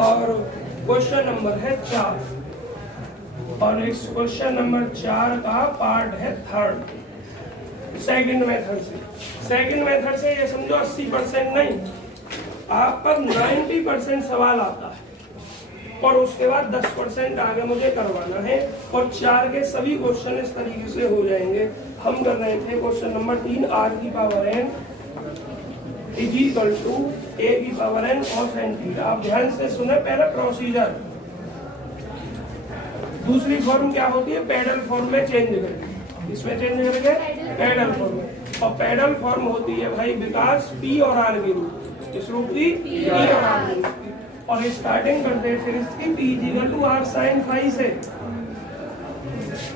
और question number है 4 और इस क्वेश्चन नंबर 4 का पार्ट है थर्ड सेकंड मेथड से। सेकंड मेथड से ये समझो 80% नहीं, आप पर 90% सवाल आता है और उसके बाद 10% आगे मुझे करवाना है और 4 के सभी क्वेश्चन इस तरीके से हो जाएंगे। हम कर रहे थे क्वेश्चन नंबर 3 r की power n is equal to a की power n cos n theta. आप ध्यान से सुने पहले प्रोसीजर। दूसरी फॉर्म क्या होती है, पैडल फॉर्म में चेंज करके। इसमें चेंज करके पैडल फॉर्म में, और पैडल फॉर्म होती है भाई विकास p और r के रूप, इस रूप की p और r के रूप की। और स्टार्टिंग करते हैं फिर इसकी p equal to r sin phi से।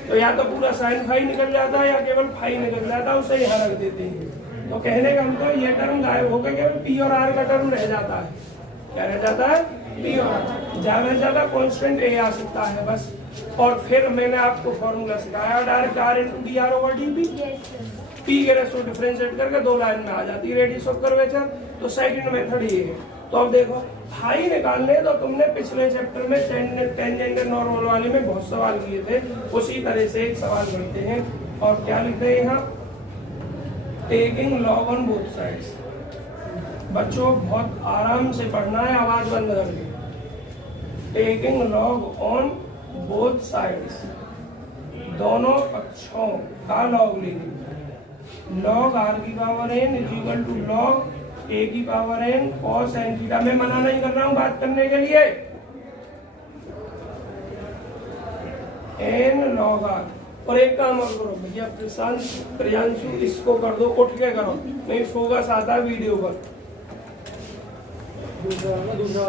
तो या तो पूरा sin phi निकल जाता है या केवल phi निकल जाता है, उसे यहाँ रख देते हैं। तो कहने का मतलब ये टर्म गायब हो गया, केवल p और r का टर्म रह जाता है। क्या रह जाता है, p और r। ज्यादा से ज्यादा कांस्टेंट a आ सकता है बस। और फिर मैंने आपको फॉर्मूला सिखाया direct r into d r over d P. p के रेशो डिफरेंशिएट करके 2 लाइन में आ जाती है रेडियस ऑफ कर्वेचर। तो सेकंड मेथड ये है। तो अब देखो फाई निकालने, तो तुमने पिछले चैप्टर में टेंजेंट नॉर्मल वाले में बहुत सवाल किए थे, उसी तरह से एक सवाल करते हैं। और क्या लिखते हैं यहाँ, taking log on both sides. बच्चों बहुत आराम से पढ़ना है, आवाज बंद करके। Taking log on both sides, दोनों पक्षों का लॉग लेंगे। लॉग r की power n is equal to log a की power n cos n theta. मैं मना नहीं कर रहा हूं बात करने के लिए। n log r। और एक काम और करो भैया, प्रशांत प्रियांशु इसको कर दो, उठ के करो, नहीं फोकस आता है वीडियो पर। दूसरा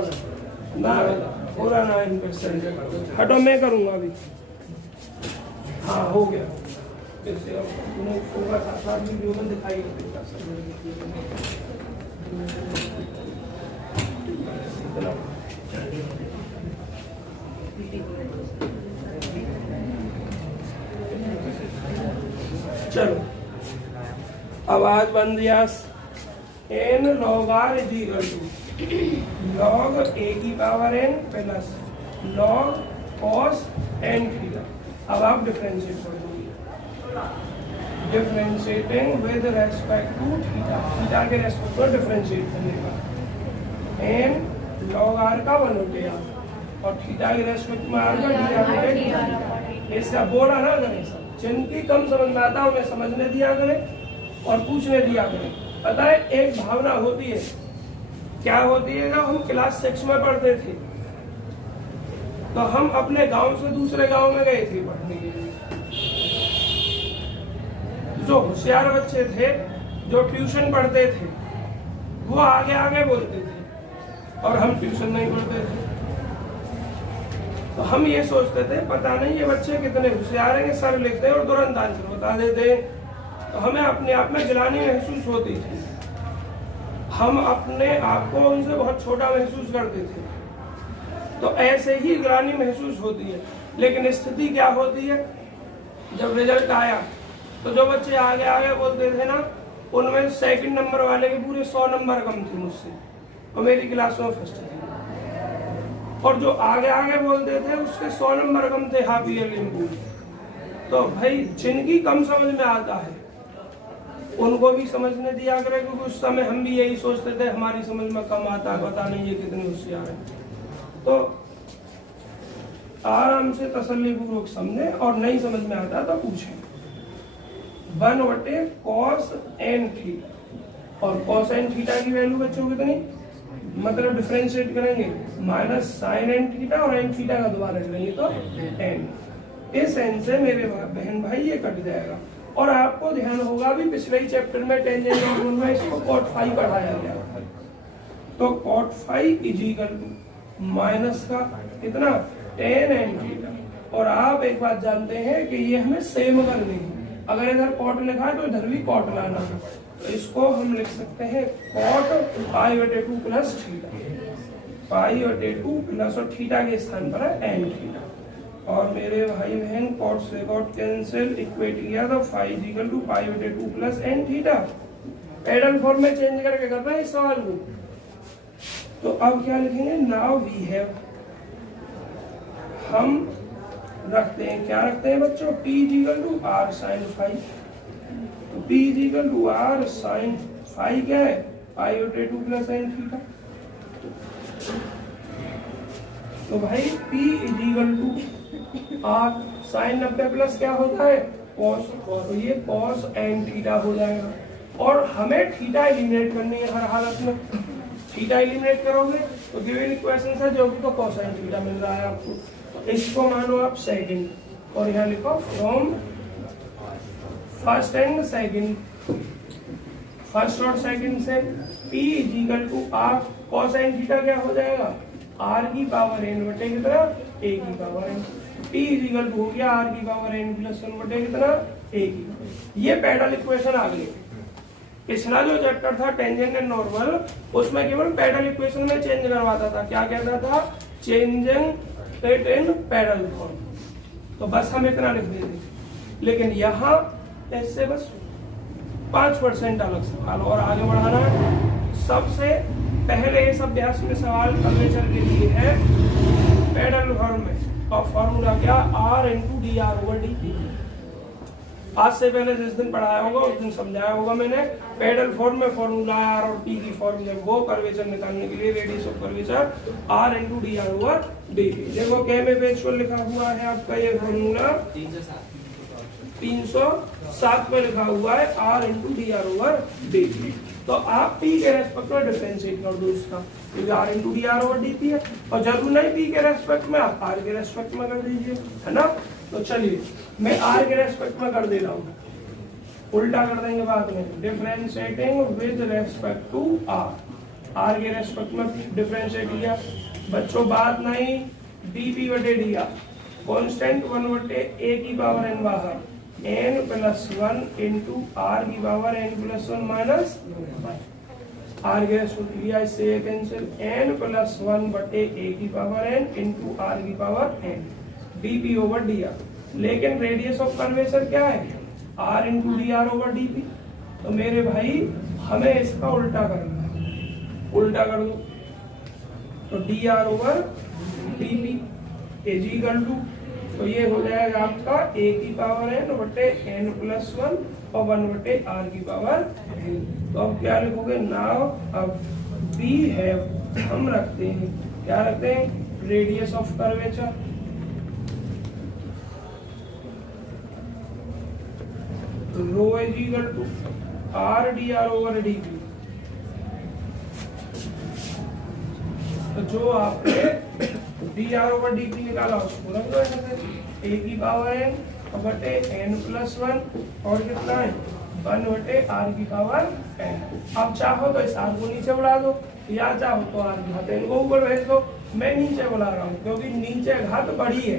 ना पूरा 9% हटो, मैं करूंगा अभी। हाँ हो गया, फोकस आता वीडियो में दिखाई देता। चलो आवाज बंद। Yes, n log r is equal to log a की power n plus log cos n theta. अब आप डिफरेंशिएट कर दोगे, differentiating with respect to theta, theta के रेस्पेक्ट पर डिफरेंशिएट करने का। n log r का 1/r और थीटा के रेस्पेक्ट में r का थीटा। इसका बोला ना करें, जिनकी कम समझ में आता है उन्हें समझने दिया करें और पूछने दिया करें। पता है एक भावना होती है, क्या होती है, जब हम क्लास 6 में पढ़ते थे तो हम अपने गांव से दूसरे गांव में गए थे पढ़ने के लिए। जो होशियार बच्चे थे जो ट्यूशन पढ़ते थे वो आगे आगे बोलते थे और हम ट्यूशन नहीं पढ़ते थे। तो हम ये सोचते थे पता नहीं ये बच्चे कितने होशियार हैं, सर लिखते हैं और तुरंत आंसर बता देते हैं। तो हमें अपने आप में गिलानी महसूस होती थी, हम अपने आप को उनसे बहुत छोटा महसूस करते थे। तो ऐसे ही गिलानी महसूस होती है। लेकिन स्थिति क्या होती है, जब रिजल्ट आया तो जो बच्चे आगे आगे बोलते थे ना, उनमें सेकंड नंबर वाले के पूरे 100 नंबर कम थे मुझसे, और मेरी क्लास में फर्स्ट थी। और जो आगे आगे बोलते थे उसके 100 नंबर कम थे, हाफ ईयरली इंप्रूव। तो भाई जिनकी कम समझ में आता है उनको भी समझने दिया करे, क्योंकि उस समय हम भी यही सोचते थे हमारी समझ में कम आता है, पता नहीं ये कितने होशियार है। तो आराम से तसल्ली पूर्वक समझे, और नहीं समझ में आता तो पूछें। 1/cos n थीटा, और cos n थीटा की वैल्यू बच्चों कितनी, मतलब डिफरेंशिएट करेंगे माइनस sin n थीटा, और n थीटा का दोबारा करेंगे तो n। इस n से मेरे बहन भाई ये कट जाएगा। और आपको ध्यान होगा भी पिछले ही चैप्टर में टेंजेंट नॉर्मल में इसको cot phi पढ़ाया गया। तो cot phi is equal to minus का कितना, tan n थीटा। और आप एक बात जानते हैं कि ये हमें सेम करनी है। अगर इधर cot लिखा है तो इधर भी cot लाना है। तो इसको हम लिख सकते हैं cot pi/2 plus theta, pi/2 plus और थीटा के स्थान पर है n थीटा। और मेरे भाई बहन cot से cot कैंसिल, इक्वेट किया तो phi equal to pi/2 plus n theta. Pedal form में चेंज करके करना है इस सवाल को। तो अब क्या लिखेंगे, नाउ वी हैव, हम रखते हैं, क्या रखते हैं बच्चों, P is equal to r sine phi. तो P is equal to r sine phi क्या है, पाई बटे 2 प्लस साइन थीटा। तो भाई P is equal to r sine 90 plus क्या होता है, कॉस, तो ये कॉस एन थीटा हो जाएगा। और हमें थीटा एलिमिनेट करनी है हर हालत में। थीटा एलिमिनेट करोगे तो गिवन इक्वेशन है जो भी, तो कॉस एन थीटा मिल रहा है आपको। तो इसको मानो आप सेकंड, और यहाँ लिखो from first and second, first और सेकंड से P is equal to r cos n theta क्या हो जाएगा, आर की पावर एन बटे कितना, ए की power n. P is equal to हो गया आर की पावर एन प्लस वन बटे कितना, ए की। ये पैरेलल इक्वेशन आ गई। पिछला जो चैप्टर था टेंजेंट एंड नॉर्मल, उसमें केवल पैरेलल इक्वेशन में चेंज करवाता था। क्या कहता था, changing it in parallel form. तो बस हम इतना लिख देते, लेकिन यहाँ इससे बस 5% अलग सवाल और आगे बढ़ाना है। सबसे पहले इस अभ्यास में सवाल कर्वेचर के लिए है पैरेलल फॉर्म में, और फॉर्मूला क्या, r into d r over d p. आज से पहले जिस दिन पढ़ाया होगा उस दिन समझाया होगा मैंने। पैरेलल फॉर्म में फॉर्मूला आर और पी की फॉर्म जब वो कर्वेचर निकालने के लिए radius of curvature R into d r over d P. देखो क्या में पेज पर लिखा हुआ है आपका ये फॉर्मूला 307 में लिखा हुआ है r into d r over d p. तो आप पी के रेस्पेक्ट में डिफरेंशिएट कर दो इसका, क्योंकि r into d r over d p है। और जरूर नहीं पी के रेस्पेक्ट में, आप आर के रेस्पेक्ट में कर दीजिए, है ना। तो चलिए मैं आर के रेस्पेक्ट में कर दे रहा हूँ, उल्टा कर देंगे बाद में। Differentiating with respect to r के रेस्पेक्ट में डिफरेंशिएट किया बच्चों, बात नहीं, डी पी बटे डी आर कॉन्स्टेंट 1 बटे ए की पावर एन बाहर, n प्लस 1 इंटू आर की power n plus 1 minus r के रेस्पेक्ट लिया, इससे ये कैंसिल, n प्लस 1 बटे ए की पावर n इंटू आर की power n dp over dr। लेकिन रेडियस ऑफ कर्वेचर क्या है, r into d r over d p. तो मेरे भाई हमें इसका उल्टा करना है, उल्टा कर दो। तो d r over d p is equal to, तो ये हो जाएगा आपका a की पावर n बटे n प्लस 1 और 1 बटे r की पावर n। तो अब क्या लिखोगे, नाउ अब वी हैव, हम रखते हैं, क्या रखते हैं, radius of curvature rho is equal to r d r over d p. तो जो आपने d r over d p निकाला उसको रख दो ऐसे, ए की पावर एन बटे एन प्लस 1 और कितना है 1 बटे आर की पावर एन। अब चाहो तो इस आर को नीचे बुला दो, या चाहो तो आर की घात एन को ऊपर भेज दो। मैं नीचे बुला रहा हूँ क्योंकि नीचे घात बड़ी है,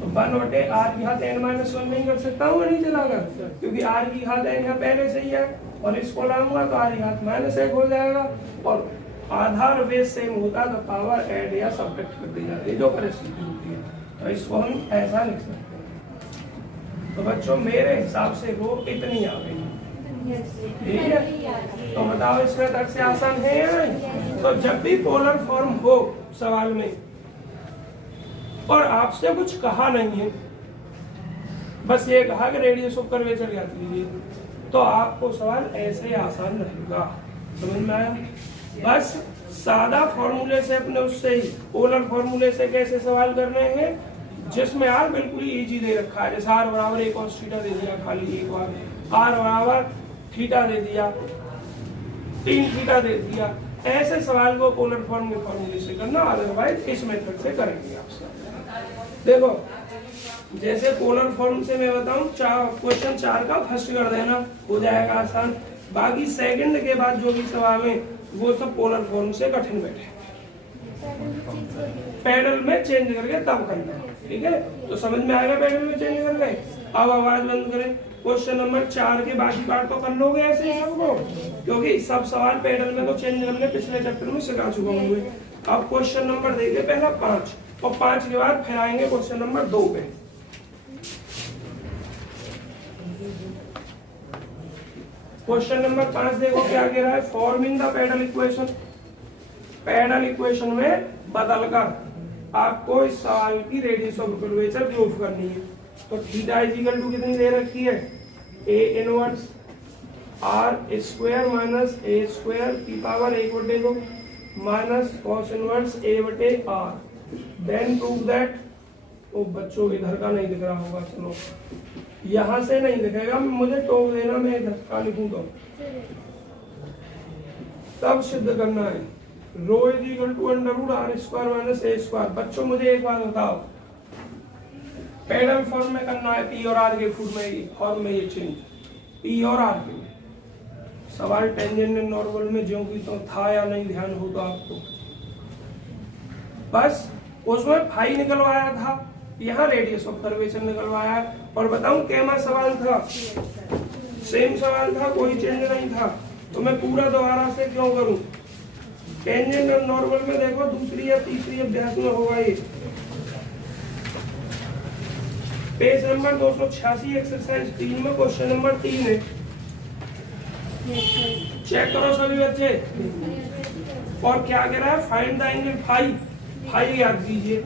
तो 1 बटे आर की घात एन माइनस 1 नहीं कर सकता हूँ मैं नीचे लाकर, क्योंकि आर की घात एन यहाँ पहले से ही है, और इसको लाऊंगा तो आर की घात माइनस 1 हो जाएगा। और आधार बेस सेम होता तो पावर ऐड या सब्ट्रैक्ट कर दी जाती है, जो परिस्थिति होती है। तो इसको हम ऐसा लिख सकते हैं। तो बच्चों मेरे हिसाब से रो इतनी आ गई, ठीक है। तो बताओ इसमें तक से आसान है या नहीं। तो जब भी पोलर फॉर्म हो सवाल में और आपसे कुछ कहा नहीं है, बस ये कहा कि रेडियस ऑफ कर्वेचर ज्ञात कीजिए, तो आपको सवाल ऐसे आसान रहेगा। समझ में आया। बस सादा फॉर्मूले से अपने उससे ही पोलर फॉर्मूले से कैसे सवाल करने हैं, जिसमें आर बिल्कुल ही इजी दे रखा है। जैसे आर बराबर एक cos थीटा दे दिया, खाली एक बार आर बराबर थीटा दे दिया, 3 थीटा दे दिया। ऐसे सवाल को पोलर फॉर्म के फॉर्मूले से करना, अदरवाइज इस मेथड से करेंगे आपसे। देखो जैसे पोलर फॉर्म से मैं बताऊं, क्वेश्चन 4 का फर्स्ट कर देना, हो जाएगा आसान। बाकी सेकंड के बाद जो भी सवाल है वो सब पोलर फॉर्म से कठिन बैठे, पैरेलल में चेंज करके तब करना, ठीक है। तो समझ में आएगा पैरेलल में चेंज कर गए। अब आवाज बंद करें। क्वेश्चन नंबर 4 के बाकी पार्ट तो कर लोगे ऐसे ही सबको, क्योंकि सब सवाल पैरेलल में तो चेंज करने पिछले चैप्टर में सिखा चुका हूँ। अब क्वेश्चन नंबर देखिए पहला 5, और 5 के बाद फिर आएंगे क्वेश्चन नंबर 2 पे। क्वेश्चन नंबर 5 देखो क्या कह रहा है, forming the parallel equation. Parallel equation में बदलकर आपको इस सवाल की रेडियस ऑफ कर्वेचर प्रूव करनी है। तो थीटा इज इक्वल टू कितनी दे रखी है, a inverse r square minus a square की power 1/2 minus cos inverse a बटे आर। देन प्रूव दैट, ओ बच्चों इधर का नहीं दिख रहा होगा, चलो यहां से नहीं दिखेगा, मुझे टोक देना, मैं इधर का लिखूं तो तब सिद्ध करना है। Rho is equal to under root r square minus a square. बच्चों मुझे एक बात बताओ, पैरेलल फॉर्म में करना है पी और आर के फॉर्म में ये चेंज, पी और आर के में सवाल टेंजेंट एंड नॉर्मल में जो कि तो था या नहीं ध्यान हो तो आपको, बस उसमें फाई निकलवाया था, यहाँ रेडियस ऑफ कर्वेचर निकलवाया। और बताऊं कैमा सवाल था, सेम सवाल था, कोई चेंज नहीं था। तो मैं पूरा दोबारा से क्यों करूं, टेंजेंट और नॉर्मल में देखो दूसरी या तीसरी अभ्यास में होगा ये। पेज नंबर 286 एक्सरसाइज 3 में क्वेश्चन नंबर 3 है, चेक करो सभी बच्चे। और क्या कह रहा है, find the angle phi, phi याद कीजिए,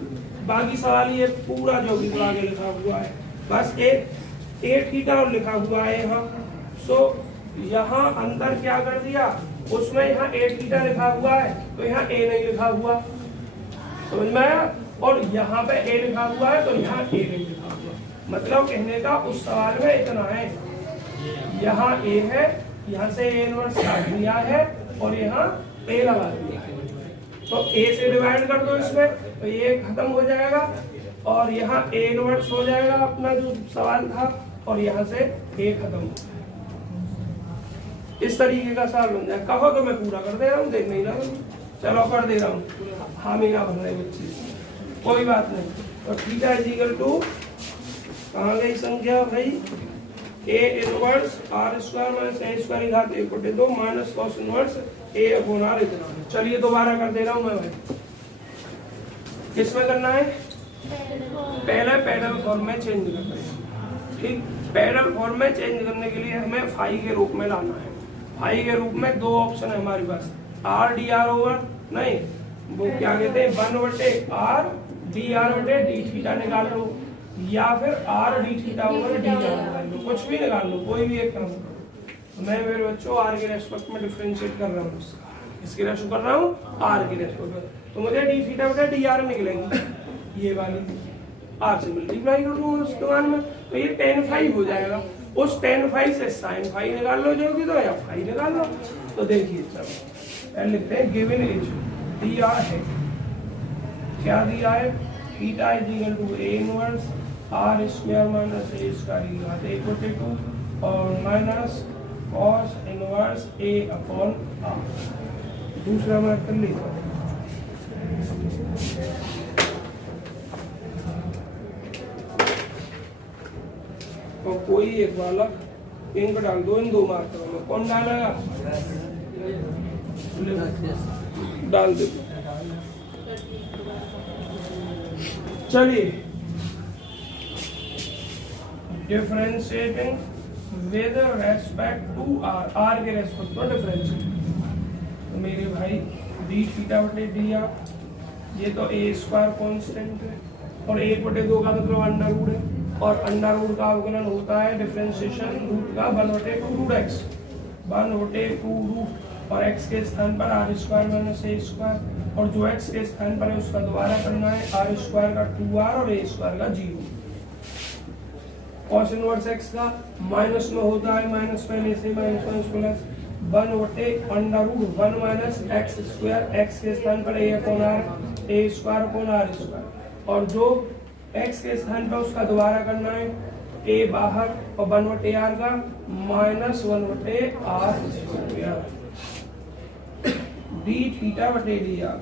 बाकी सवाल ये पूरा जो भी आगे लिखा हुआ है, बस एक ए थीटा और लिखा हुआ है यहाँ। सो यहाँ अंदर क्या कर दिया, उसमें यहाँ ए थीटा लिखा हुआ है तो यहाँ ए नहीं लिखा हुआ, समझ में आया। और यहाँ पे ए लिखा हुआ है तो यहाँ ए नहीं लिखा हुआ। मतलब कहने का उस सवाल में इतना है, यहाँ ए है, यहाँ से ए इनवर्स काट दिया है और यहाँ ए लगा दिया है। तो ए से डिवाइड कर दो इसमें, तो ये खत्म हो जाएगा और यहाँ ए इनवर्स हो जाएगा अपना जो सवाल था, और यहाँ से ए खत्म हो जाएगा। इस तरीके का सवाल बन जाए। कहो तो मैं पूरा कर दे रहा हूँ, देख नहीं रहा हूँ, चलो कर दे रहा हूँ, हामी ना बन रहे बच्चे, कोई बात नहीं। तो थीटा इज इक्वल टू, कहाँ गई संख्या भाई, a inverse r square minus a square घात 1/2 minus cos inverse a upon r इतना। चलिए दोबारा कर दे रहा हूँ मैं भाई, किसमें करना है, पहले पैरेलल फॉर्म में चेंज करना है, ठीक। पैरेलल फॉर्म में चेंज करने के लिए हमें फाई के रूप में लाना है। फाई के रूप में दो ऑप्शन है हमारे पास, आर डी आर ओवर, नहीं वो क्या कहते हैं 1/r डी आर बटे डी थीटा निकाल लो, या फिर are d theta over D R निकाल लो, कुछ भी निकाल लो, कोई भी एक काम करो। मैं मेरे बच्चों आर के रेस्पेक्ट में डिफरेंशिएट कर रहा हूँ, इसके रेस्पेक्ट कर रहा हूँ आर के रेस्पेक्ट में, तो मुझे डी थीटा बटे डी आर निकलेगी, ये वाली आर से मल्टीप्लाई कर दूंगा उसके बाद में, तो ये tan फाई हो जाएगा। उस tan फाई से sin फाई निकाल लो जो कि, तो या फाई निकाल लो। तो देखिए चलो पहले लिखते हैं, गिवन एज दिया है, क्या दिया है, theta is equal to a inverse r square minus a square घात 1/2 और minus cos inverse a upon r. दूसरा मैं कर लेता हूँ, तो कोई एक बालक इनको डाल दो, इन दो मार्करों में कौन डालेगा, डाल दे। चलिए differentiating with respect to r, r के रेस्पेक्ट टू डिफरेंशिएट, तो मेरे भाई डी थीटा बटे डी आर, ये तो ए स्क्वायर कांस्टेंट है और 1/2 का मतलब अंडर रूट है, और अंडर रूट का अवकलन होता है डिफरेंशिएशन रूट का 1/2 रूट एक्स, 1/2 रूट, और x के स्थान पर r square minus a square, और जो x के स्थान पर है उसका दोबारा करना है, आर स्क्वायर का 2r और ए स्क्वायर का 0। कॉस इनवर्स x का माइनस में होता है, माइनस पहले से minus plus 1/√1 minus x square, x के स्थान पर a upon r, a square upon r square, और जो x के स्थान पर उसका दोबारा करना है, a बाहर और 1/r का माइनस 1/r स्क्वायर डी थीटा बटे डी आर।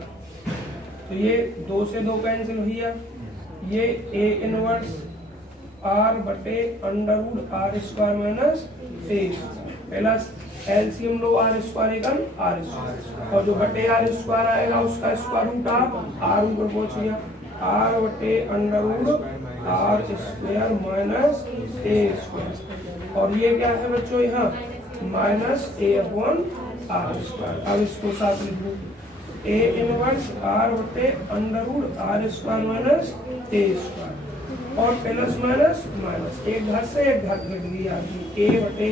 तो ये 2 से 2 कैंसिल हुआ, ये a इनवर्स r बटे √r square minus a plus LCM लो आर स्क्वायर एकम आर स्क्वायर, और जो बटे आर स्क्वायर आएगा उसका स्क्वायर रूट आर ऊपर पहुंच गया, आर बटे √r square minus a square, और ये क्या है बच्चों यहाँ minus a upon r square. अब इसको साथ लिख दो, ए इनवर्स आर बटे under root r square minus a square और प्लस माइनस माइनस एक घात से एक घात घट गई आपकी ए बटे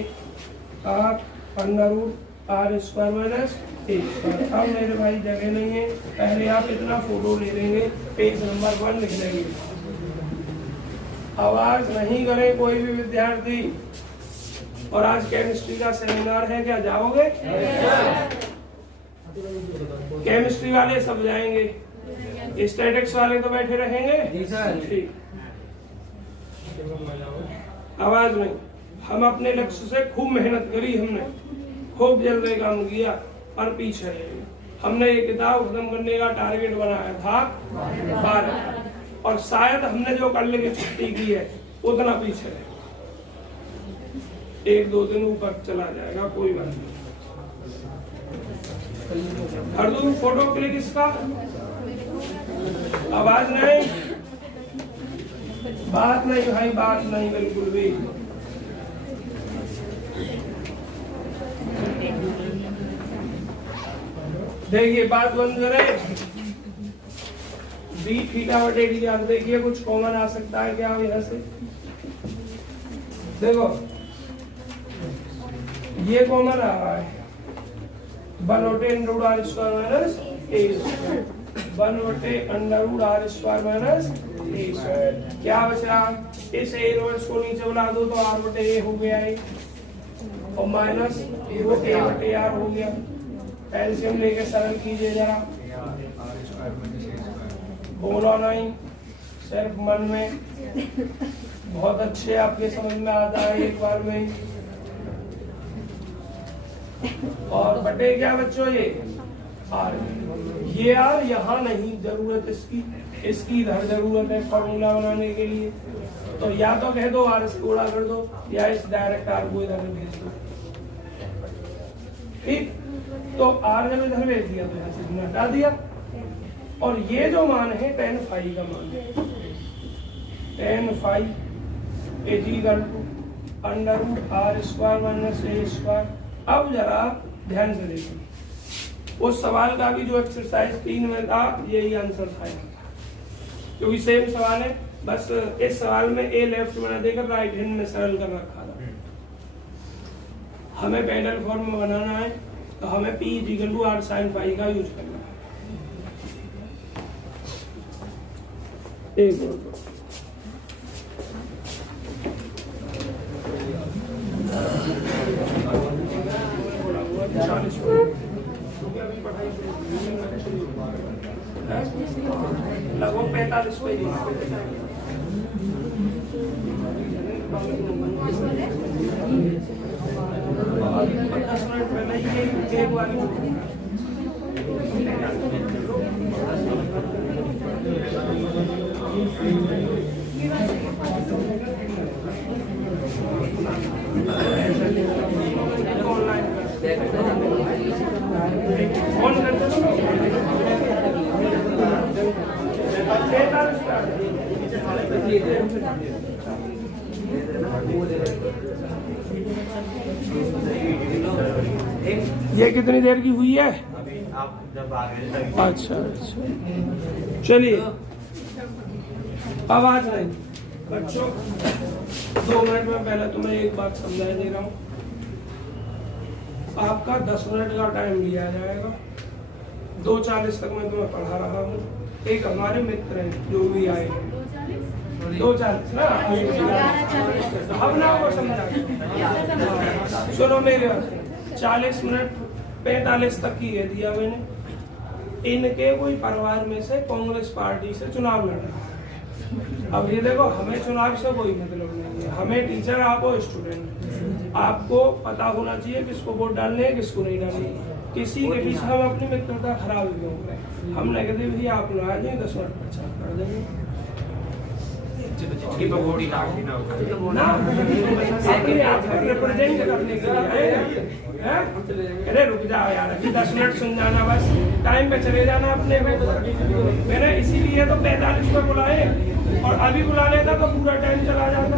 r under root r square minus a square. अब मेरे भाई जगह नहीं है, पहले आप इतना फोटो ले लेंगे, पेज नंबर 1 लिख लेंगे। आवाज नहीं करे कोई भी विद्यार्थी। और आज केमिस्ट्री का सेमिनार है, क्या जाओगे? केमिस्ट्री वाले सब जाएंगे, स्टैटिक्स वाले तो बैठे रहेंगे। ठीक, आवाज नहीं। हम अपने लक्ष्य से खूब मेहनत करी, हमने खूब जल्दी काम किया पर पीछे रहे। हमने ये किताब खत्म करने का टारगेट बनाया था 12 और शायद हमने जो कर लेके छुट्टी की है उतना पीछे रहे। 1-2 दिन ऊपर चला जाएगा, कोई बात नहीं। हर दो फोटो क्लिक इसका। आवाज नहीं, बात नहीं भाई, बात नहीं बिल्कुल भी। देखिए बात बंद करें। डी थीटा बटे डी आर, देखिए कुछ कॉमन आ सकता है क्या यहाँ से? देखो ये कॉमन आ रहा है 1 बटे under root r square minus a square, 1 बटे under root r square minus a square. क्या बचा? इस ए इनवर्स को नीचे बुला दो तो आर बटे ए हो गया है और माइनस ए बटे आर हो गया। एलसीएम लेके सरल कीजिए जरा। बोलो नहीं, सिर्फ मन में, बहुत अच्छे आपके समझ में आता है एक बार में ही। और बटे क्या बच्चों? ये आर, ये आर यहाँ नहीं जरूरत इसकी, इसकी इधर जरूरत है फॉर्मूला बनाने के लिए। तो या तो कह दो आर से गुणा कर दो या इस डायरेक्ट आर को इधर भेज दो। ठीक, तो आर जब इधर भेज दिया तो यहाँ से हटा दिया। और ये जो मान है tan फाई का मान है, tan phi is equal to under root r square minus a square. अब जरा ध्यान से देखिए, उस सवाल का भी जो एक्सरसाइज 3 में था यही आंसर था, क्योंकि सेम सवाल है, बस इस सवाल में ए लेफ्ट में न देकर राइट हैंड में सरल कर रखा था। हमें पैरेलल फॉर्म में बनाना है तो हमें P is equal to r sine phi का यूज करना है। एक लगभग 45 पे 10 मिनट पहले ही एक वाली ऑन कर दो। ये कितनी देर की हुई है? अच्छा अच्छा, चलिए आवाज नहीं बच्चों, 2 मिनट में पहले तुम्हें एक बात समझा दे रहा हूँ। आपका 10 मिनट का टाइम लिया जाएगा, 2:40 तक मैं तुम्हें पढ़ा रहा हूँ। एक हमारे मित्र हैं जो भी आए हैं, 2:40 ना, अब ना वो समझा। सुनो मेरे 40 मिनट 45 तक की है दिया मैंने। इनके कोई परिवार में से कांग्रेस पार्टी से चुनाव लड़ रहा है। अब ये देखो, हमें चुनाव से कोई मतलब नहीं है, हमें टीचर, आपको स्टूडेंट, आपको पता होना चाहिए किसको वोट डालने है किसको नहीं डालने। किसी के पीछे हम अपनी मित्रता खराब क्यों करें? हम नेगेटिव ही आप लोग आ जाए, 10 मिनट प्रचार कर देंगे रिप्रेजेंट करने के लिए। अरे रुक जाओ यार, अभी 10 मिनट सुन जाना, बस टाइम पे चले जाना अपने में। मैंने इसीलिए तो 45 पे बुलाए, और अभी बुला लेता तो पूरा टाइम चला जाता।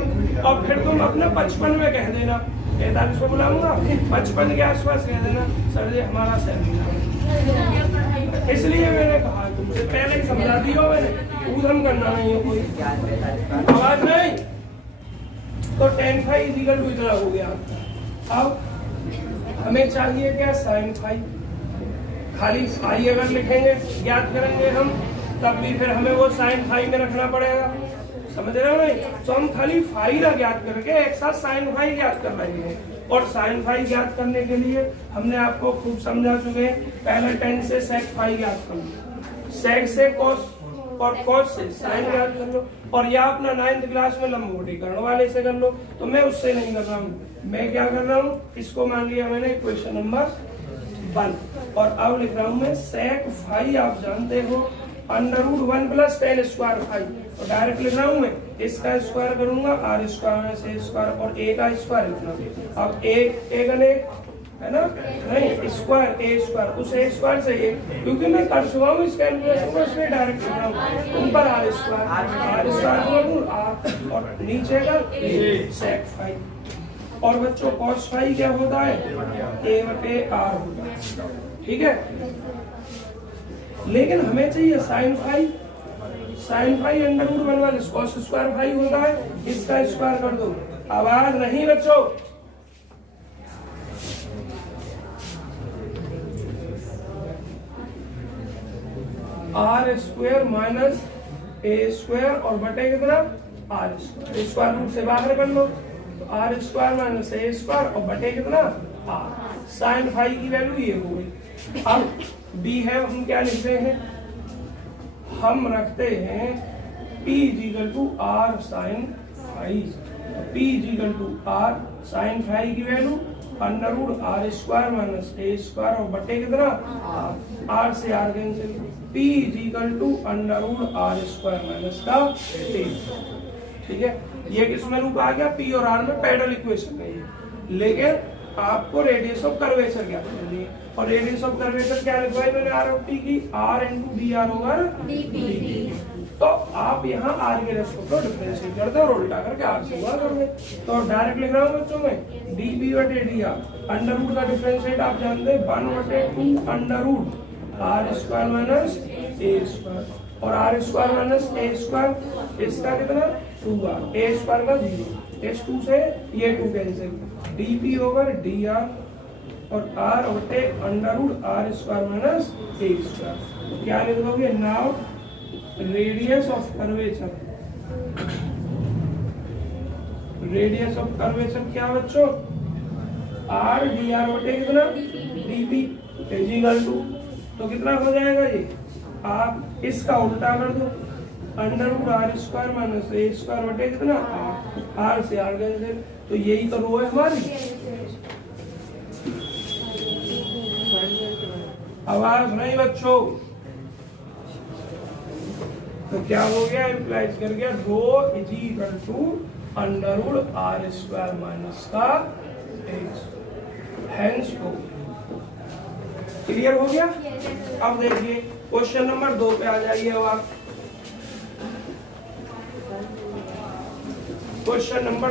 और फिर तुम अपना 55 में कह देना, 45 पे बुलाऊंगा, 55 के आसपास कह देना सर जी हमारा सेमिनार। इसलिए मैंने कहा तुमसे पहले ही समझा दिया मैंने, ऊधम करना नहीं है कोई आवाज नहीं। तो tan phi इक्वल टू इतना हो गया। अब हमें चाहिए क्या, sin phi। खाली phi अगर लिखेंगे ज्ञात करेंगे हम, तब भी फिर हमें वो sin phi में रखना पड़ेगा, समझ रहे हो नहीं। तो हम खाली phi का ज्ञात करके एक साथ sin phi ज्ञात कर रहे हैं। और sin phi ज्ञात करने के लिए हमने आपको खूब समझा चुके हैं, पहले tan से sec phi ज्ञात कर लो, sec से cos और cos से sin ज्ञात कर लो, और या अपना 9th क्लास में लंबवतीकरण वाले से कर लो। तो मैं उससे नहीं कर रहा हूँ, मैं क्या कर रहा हूँ, इसको मान लिया मैंने इक्वेशन नंबर 1, और अब लिख रहा हूँ मैं sec phi, आप जानते हो √1 + tan स्क्वायर phi, तो डायरेक्ट लिख रहा हूँ मैं, इसका स्क्वायर करूंगा r स्क्वायर से स्क्वायर और a का स्क्वायर इतना। अब a गने है ना, नहीं स्क्वायर a स्क्वायर, उस a स्क्वायर से a, क्योंकि मैं कर चुका हूँ इस कैलकुलेशन को, इसलिए डायरेक्ट लिख रहा हूँ। ऊपर r स्क्वायर r और नीचे का sec phi। और बच्चों cos phi क्या होता है, a/r होता है, ठीक है। लेकिन हमें चाहिए sin phi, sin phi √1 वाले cos स्क्वायर phi होता है, इसका स्क्वायर कर दो। आवाज नहीं बच्चों, r square minus a square और बटे कितना r स्क्वायर, स्क्वायर रूट से बाहर कर लो, तो r square minus a square और बटे कितना r। sin phi की वैल्यू ये हो गई। अब b है, हम क्या लिखते हैं, हम रखते हैं p = r sin phi। p = r sin phi की value √r square minus a square और बटे कितना r से r cancel, p = √r square minus का a, ठीक है। ये किसमें रूप आ गया, p और r में पैरेलल इक्वेशन है ये। लेकिन आपको रेडियस ऑफ कर्वेचर क्या करनी है, और रेडियस ऑफ कर्वेचर क्या लिखवाई मैंने r ऑफ t की, r × dr ओवर dt। तो आप यहाँ r के रेस्पेक्ट को डिफरेंशिएट करते हो और उल्टा करके r से गुणा कर दे। तो डायरेक्ट लिख रहा हूँ बच्चों में dp/dr, अंडर रूट का डिफरेंशिएट आप जानते हैं 1/2 √r square minus a square, और r square minus a square, इसका कितना 2r, a स्क्वायर का 0, इस 2 से ये 2 कैंसिल, dp/dr और r होते √r square minus a square. क्या लिख दोगे, now radius of curvature, radius of curvature क्या बच्चों, r dr बटे कितना dp = तो कितना हो जाएगा ये, आप इसका उल्टा कर दो, √r square minus a square बटे कितना r से r कैंसिल, तो यही तो रो है हमारी। आवाज नहीं बच्चों, तो क्या हो गया, इम्प्लाइज कर गया रो = √r स्क्वायर माइनस का x, हेंस रो। क्लियर हो गया। अब देखिए क्वेश्चन नंबर 2 पे आ जाइए। अब आप क्वेश्चन नंबर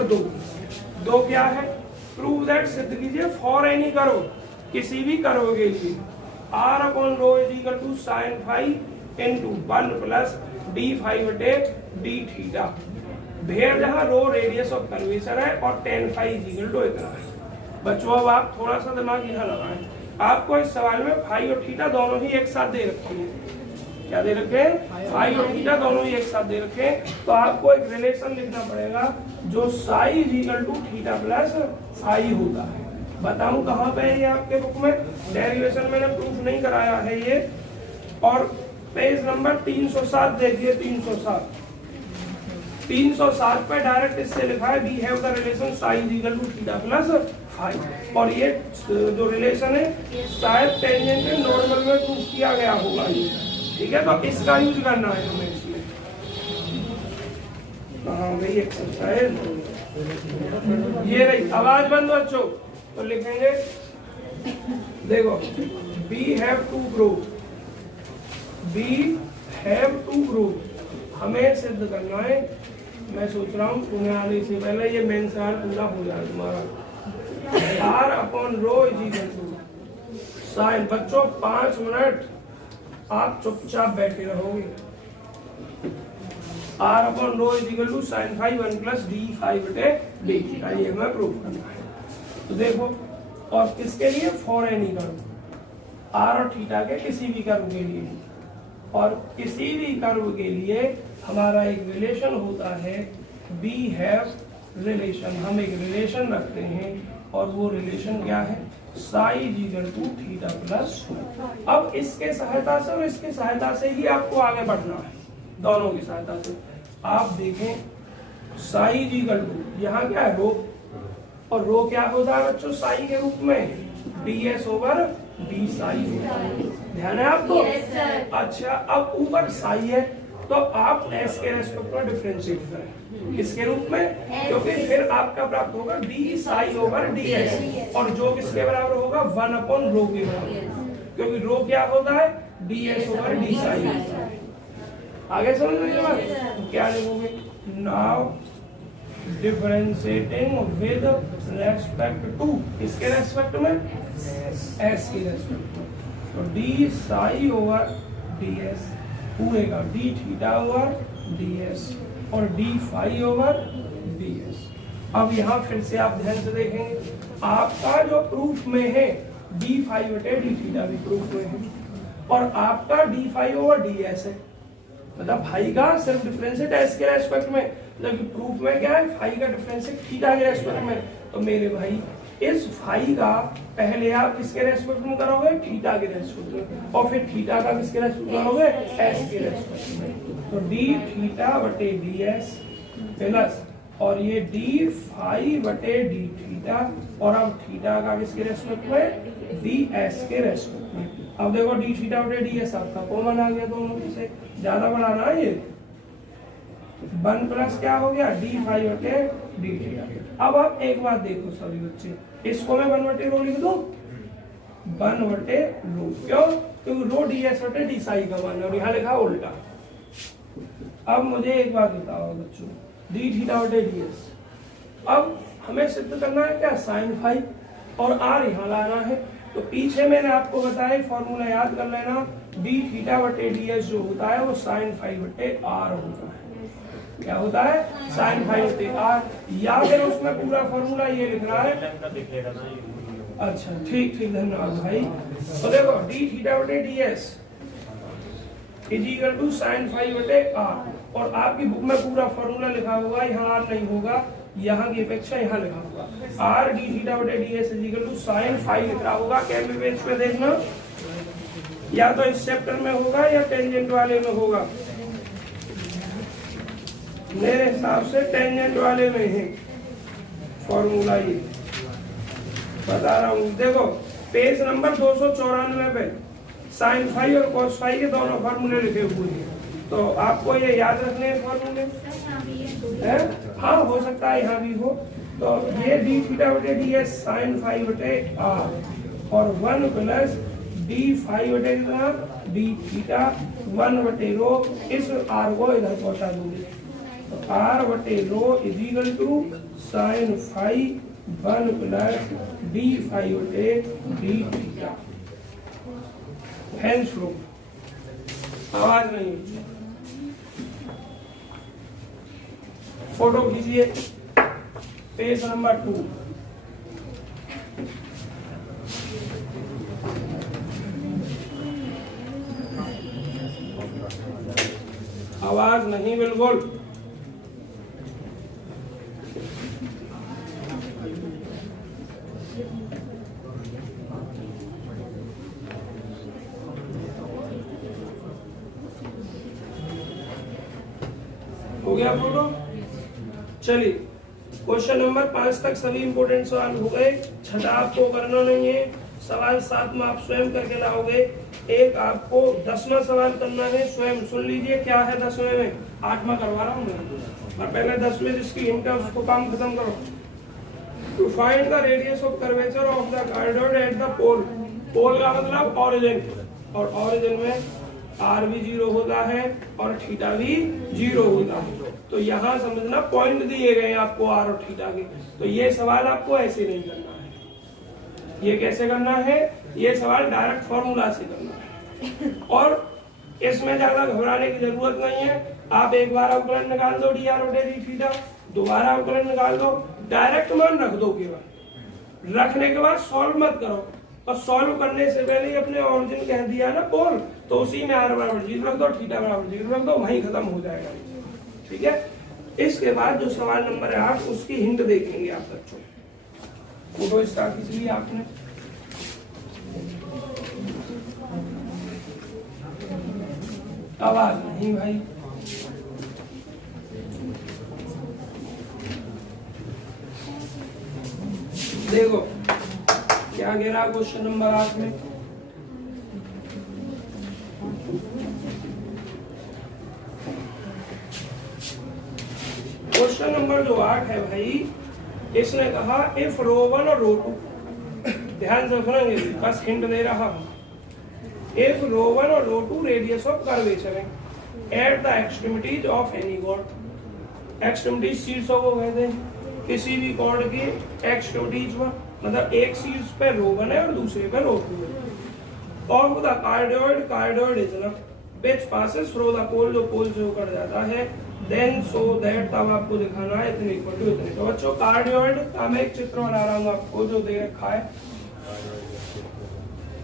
2 क्या है, प्रूव दैट, सिद्ध कीजिए फॉर एनी करो, किसी भी करो के लिए r/ρ = sin phi × 1 + d phi बटे d थीटा, भेद जहाँ रो रेडियस ऑफ कर्वेचर है और tan phi = इतना है। बच्चों अब आप थोड़ा सा दिमाग यहाँ लगाएं, आपको इस सवाल में फाई और थीटा दोनों ही एक साथ दे रखे हैं। क्या दे रखे हैं, फाई और थीटा दोनों ही एक साथ दे रखे हैं। तो आपको एक रिलेशन लिखना पड़ेगा जो साई = थीटा प्लस फाई होता है। बताऊं कहाँ पे है ये आपके बुक में, डेरिवेशन मैंने प्रूफ नहीं कराया है ये, और पेज नंबर 307 देखिए, 307 पे डायरेक्ट इससे लिखा है we have the relation psi = theta plus phi, और ये जो रिलेशन है शायद टेंजेंट नॉर्मल में प्रूफ किया गया होगा ये, ठीक है। तो इसका यूज करना है हमें इसमें। हाँ भाई एक्सरसाइज ये रही, आवाज बंद बच्चों। तो लिखेंगे देखो, we have two group, we have two group, हमें सिद्ध करना है। मैं सोच रहा हूँ तुम्हें आने से पहले ये मेन सवाल पूरा हो जाए तुम्हारा। r/ρ = sign. बच्चों 5 मिनट आप चुपचाप बैठे रहोगे। R upon rho is equal to sine phi 1 plus d phi बटे डी थीटा, ये हमें प्रूव करना है। तो देखो, और किसके लिए? फॉर एनी कर्व, आर और थीटा के किसी भी कर्व के लिए, और किसी भी कर्व के लिए हमारा एक रिलेशन होता है, वी हैव रिलेशन। हम एक रिलेशन रखते हैं और वो रिलेशन क्या है? Psi is equal to theta plus. अब इसके सहायता से और इसके सहायता से ही आपको आगे बढ़ना है, दोनों की सहायता से। आप देखें साई इज इक्वल टू, यहाँ क्या है? रो, और रो क्या होता है बच्चों? साई के रूप में ds ओवर डी साई होता है। ध्यान है आपको? अच्छा, अब ऊपर साई है तो आप s के रेस्पेक्ट में डिफरेंशिएट करें किसके रूप में? क्योंकि फिर आपका प्राप्त होगा D psi over d s, और जो किसके बराबर होगा? 1 अपॉन रो के बराबर, क्योंकि रो क्या होता है? D s over d psi होता है। आगे समझ में बात? तो क्या लिखोगे? Now differentiating with respect to, किसके रेस्पेक्ट में? एस के रेस्पेक्ट में। तो d psi over d s पूरे का d theta over d s और d phi over d s. अब यहाँ फिर से आप ध्यान से देखेंगे, आपका जो प्रूफ में है डी फाई बटे डी थीटा भी प्रूफ में है, और आपका d phi over d s है। मतलब फाई का सिर्फ डिफरेंशिएट एस के रेस्पेक्ट में, मतलब प्रूफ में क्या है? फाई का डिफरेंशिएट थीटा के रेस्पेक्ट में। तो मेरे भाई इस फाई का पहले आप किसके रेस्पेक्ट में करोगे? थीटा के रेस्पेक्ट में, और फिर थीटा का किसके रेस्पेक्ट में करोगे? एस के रेस्पेक्ट में। तो डी थीटा बटे डी एस प्लस, और ये डी फाई बटे डी थीटा, और अब थीटा का किसके रेस्पेक्ट में? डी एस के रेस्पेक्ट में। अब देखो डी थीटा बटे डी एस आपका कॉमन आ गया दोनों में से, ज्यादा बड़ा ना ये 1 प्लस क्या हो गया? डी फाई बटे डी थीटा। अब आप एक बात देखो सभी बच्चे, इसको मैं 1 बटे रो लिख दूं, 1 बटे रो। क्यों? क्योंकि रो डी एस बटे डी साई का मान है, और यहाँ लिखा उल्टा। अब मुझे एक बात बताओ बच्चों, डी थीटा बटे डी एस, अब हमें सिद्ध करना है क्या? साइन फाई, और आर यहाँ लाना है। तो पीछे मैंने आपको बताया, फॉर्मूला याद कर लेना, डी थीटा बटे डी एस जो होता है वो साइन फाई बटे आर होता है। क्या होता है? साइन फाई बटे आर, या फिर उसमें पूरा फॉर्मूला ये लिख रहा है। अच्छा ठीक ठीक, धन्यवाद भाई। तो देखो डी थीटा बटे d s is equal to sine phi बटे आर, और आपकी बुक में पूरा फॉर्मूला लिखा होगा, यहाँ आर नहीं होगा, यहाँ की अपेक्षा यहाँ लिखा होगा आर डी थीटा बटे d s is equal to sine phi लिख रहा होगा। कैमरे पेज पे देखना, या तो इस चैप्टर में होगा या टेंजेंट वाले में होगा। मेरे हिसाब से टेंजेंट वाले में है फॉर्मूला, ये बता रहा हूँ। देखो पेज नंबर 294 पे साइन फाई और कॉस फाई के दोनों फॉर्मूले लिखे हुए हैं, तो आपको ये याद रखने हैं फॉर्मूले है। हाँ हो सकता है यहाँ भी हो। तो ये डी थीटा बटे डी एस साइन फाई बटे आर, और 1 प्लस डी फाई बटे कितना? डी थीटा 1 बटे रो, इस आर को इधर पहुंचा दूंगी, तो आर बटे rho is equal to sine phi 1 plus d phi बटे डी थीटा। हैंड्स रो, आवाज नहीं, फोटो खींचिए, पेज नंबर 2। आवाज नहीं बिल्कुल। हो गया फोटो? चलिए क्वेश्चन नंबर 5 तक सभी इंपोर्टेंट सवाल हो गए। छठा आपको करना नहीं है, सवाल 7 में आप स्वयं करके लाओगे। एक आपको 10वां सवाल करना है, स्वयं सुन लीजिए क्या है 10वें में। 8वां करवा रहा हूँ मैं, और पहले 10 में जिसकी हिंट है उसको काम खत्म करो। To find the radius of curvature of the cardioid at the pole. Pole का मतलब ओरिजिन, और ओरिजिन में आर भी 0 होता है और थीटा भी 0 होता है। तो यहाँ समझना पॉइंट दिए गए आपको आर और थीटा के, तो ये सवाल आपको ऐसे नहीं करना है। ये कैसे करना है? ये सवाल डायरेक्ट फॉर्मूला से करना है और इसमें ज्यादा घबराने की जरूरत नहीं है। आप एक बार अवकलन निकाल दो डी आर बटे डी थीटा, दोबारा अवकलन निकाल दो, डायरेक्ट मान रख दो केवल, रखने के बाद सॉल्व मत करो, और सॉल्व करने से पहले ही अपने ऑरिजिन कह दिया ना पोल, तो उसी में आर बराबर 0 रख दो, थीटा बराबर 0 रख दो, वहीं खत्म हो जाएगा। ठीक है, इसके बाद जो सवाल नंबर 8 उसकी हिंट देखेंगे आप बच्चों। फोटो स्टार्ट इसलिए आपने आवाज नहीं भाई, देखो क्या कह रहा क्वेश्चन नंबर 8 में। क्वेश्चन नंबर जो 8 है भाई, इसने कहा इफ रो 1 और रो 2, ध्यान से सुनेंगे, बस हिंट दे रहा हूं। इफ रो 1 और रो 2 रेडियस ऑफ कर्वेचर है at the extremities of any chord, extremities शीर्षों को कहते हैं किसी भी कॉर्ड की एक्सट्रीमिटीज पर, मतलब एक शीर्ष पे रो 1 है और दूसरे पे रो 2 है। Of the cardioid, cardioid is which passes through the pole, जो पोल से होकर जाता है, देन सो दैट, तब आपको दिखाना है इतने इक्वल टू इतने। तो बच्चों कार्डियोइड का मैं एक चित्र बना रहा हूँ आपको जो दे रखा है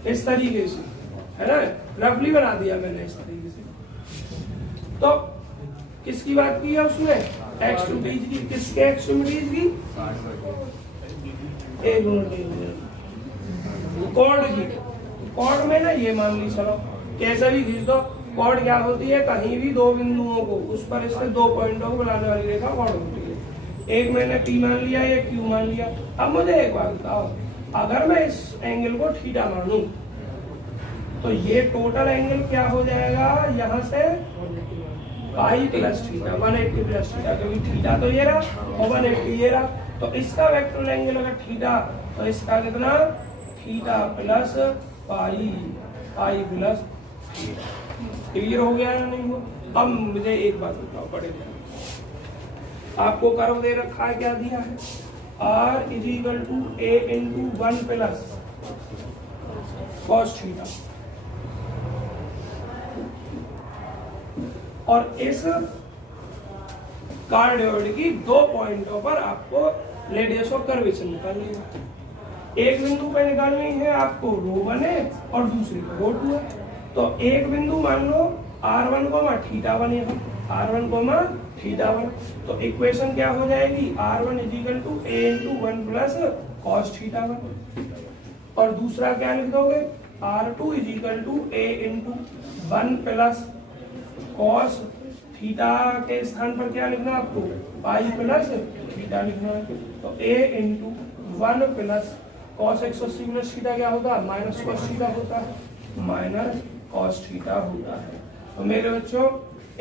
इस तरीके से, है ना, रफली बना दिया मैंने इस तरीके से। तो किसकी बात की है उसमें, एक्सट्रीमिटीज की, किसके एक्सट्रीमिटीज की, एक मिनट, कॉर्ड की। कॉर्ड में ना ये मान ली चलो कैसे भी खींच दो, कॉर्ड क्या होती है, कहीं भी दो बिंदुओं को उस पर इससे दो पॉइंटों को बनाने वाली रेखा कॉर्ड होती है। एक मैंने P मान लिया, एक Q मान लिया। अब मुझे एक बात बताओ, अगर मैं इस एंगल को थीटा मानूं तो ये टोटल एंगल क्या हो जाएगा, यहाँ से pi plus theta, 180 plus theta, क्योंकि थीटा तो ये रहा और 180 ये रहा। तो इसका वेक्टर एंगल अगर थीटा, तो इसका कितना, theta plus pi, pi plus theta. Clear हो गया या नहीं हुआ। अब मुझे एक बात बताओ बड़े ध्यान, आपको कर्व दे रखा है, क्या दिया है, r is equal to a into 1 plus cos theta, और इस कार्डियोइड की दो पॉइंटों पर आपको रेडियस ऑफ कर्वेचर निकालनी है। एक बिंदु पे निकालनी है आपको रो 1 है और दूसरी पे रो 2 है। तो एक बिंदु मान लो r1 थीटा 1 है, r1 थीटा 1, तो इक्वेशन क्या हो जाएगी, r1 is equal to a into 1 plus cos theta 1, और दूसरा क्या लिख दोगे, r2 is equal to a into 1 plus cos theta के स्थान पर क्या लिखना है आपको, पाई प्लस थीटा लिखना है। तो a into 1 plus cos 180 plus theta क्या होगा, माइनस कॉस थीटा होता है, माइनस कॉस थीटा होता है। तो मेरे बच्चों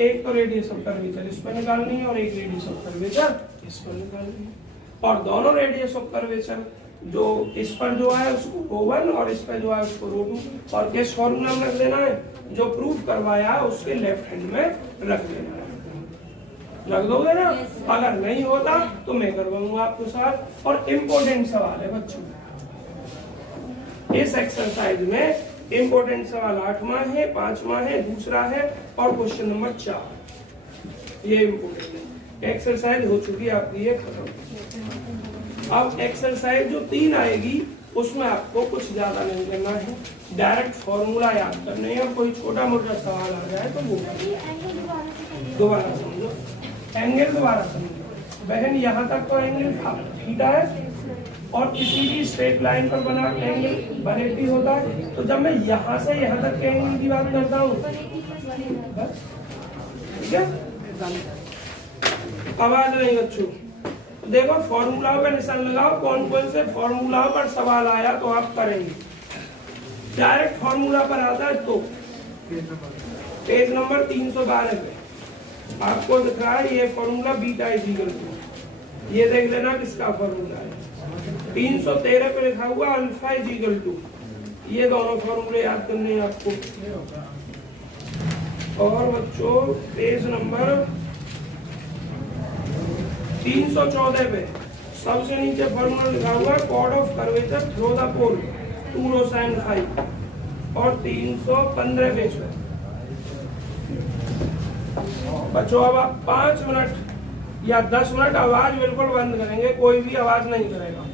एक तो रेडियस ऑफ कर्वेचर इस पर निकालनी है और एक रेडियस ऑफ कर्वेचर इस पर निकालनी है, और दोनों रेडियस ऑफ कर्वेचर जो इस पर जो है उसको रो 1 और इस पर जो है उसको रो 2, और किस फॉर्मूला में रख देना है, जो प्रूफ करवाया उसके लेफ्ट हैंड में रख देना है। रख दोगे ना, अगर नहीं होता तो मैं करवाऊंगा आपके साथ। और इम्पोर्टेंट सवाल है बच्चों, इस एक्सरसाइज में इम्पोर्टेंट सवाल 8वां है, 5वां है, दूसरा है, और क्वेश्चन नंबर 4 ये इम्पोर्टेंट है। एक्सरसाइज हो चुकी है आपकी ये खत्म। अब एक्सरसाइज जो 3 आएगी उसमें आपको कुछ ज्यादा नहीं करना है, डायरेक्ट फॉर्मूला याद करने हैं, और कोई छोटा मोटा सवाल आ जाए तो वो दोबारा समझो, एंगल दोबारा समझो। बहन यहाँ तक तो एंगल थीटा है, और किसी भी स्ट्रेट लाइन पर बना एंगल 180 होता है। तो जब मैं यहाँ से यहाँ तक के एंगल की बात करता हूँ, बस ठीक है, आवाज नहीं बच्चों। देखो फॉर्मूला पे निशान लगाओ, कौन कौन से फॉर्मूला पर सवाल आया तो आप करेंगे। डायरेक्ट फॉर्मूला पर आता है तो पेज नंबर 312 पे आपको दिख रहा है ये formula beta is equal to, ये देख लेना किसका फॉर्मूला है। 313 पे लिखा हुआ अल्फा इज इक्वल टू, ये दोनों फॉर्मूले याद करने हैं आपको। और बच्चों पेज नंबर 314 पे सबसे नीचे फॉर्मूला लिखा हुआ है chord of curvature through the pole, 2 rho sine 5 और 315 पैसे। बच्चों अब आप 5 मिनट या 10 मिनट आवाज बिल्कुल बंद करेंगे, कोई भी आवाज नहीं करेगा।